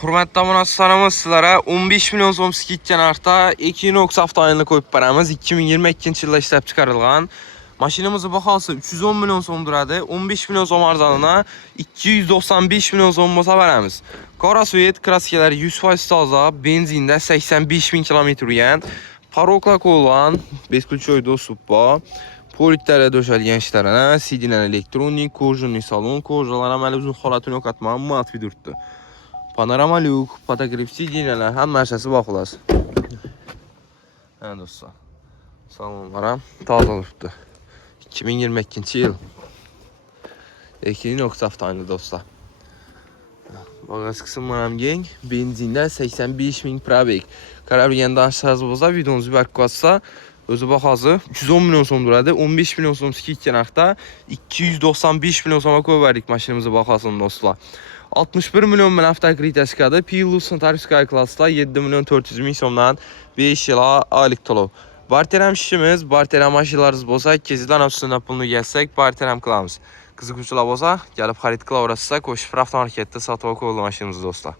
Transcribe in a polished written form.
Hurmatli abunatlarimiz, sizlarga 15 million so'm skidga narxda Equinox avtomobilini qo'yib beramiz. 2022-yilda ishlab chiqarilgan. Mashinamizning bahosi 310 million so'm turadi. 15 million so'm arzonini 295 million so'm bo'lsa beramiz. Qora svet, kraskalar 100% toza, benzinda 85 ming kilometr yurgan. Paroklar qo'yilgan, beskulchoy dostуп bor. Politlarga do'shalgan ishlarni, sidlar elektronik, kojuniy salon, kojalar amali uzun holatini yo'qotmagan, matvi turibdi. Panorama lyuk, fotograf sidinalar, hamma narsasi bor xolos. Ha do'stlar. Salonlar ham toza turibdi. 2022-yil. Equinox avtomobili do'stlar. Bagaj qismi ham keng, benzinda 85 ming probeg. Qaralgandan shaz bo'lsa, videomizni barib qo'ysa, o'zi bahosi 310 million so'm turadi. 15 million so'm skidga narxda 295 million so'mga qo'yib berdik mashinamizning bahosini do'stlar. 61 million bilan avtokritika chiqadi. Plus Tarifskaya klassda 7 million 400 ming so'mdan 5 yil oylik to'lov. Barteram ishimiz, barteram mashinalarimiz bo'lsa, kezdan ustidan pulni gelsak, barteram qilamiz. Qiziquvchilar bo'lsa, kelib xarid qilaverasiz, qo'shib avtomarketda sotib olib qo'yilgan mashinamiz do'stlar.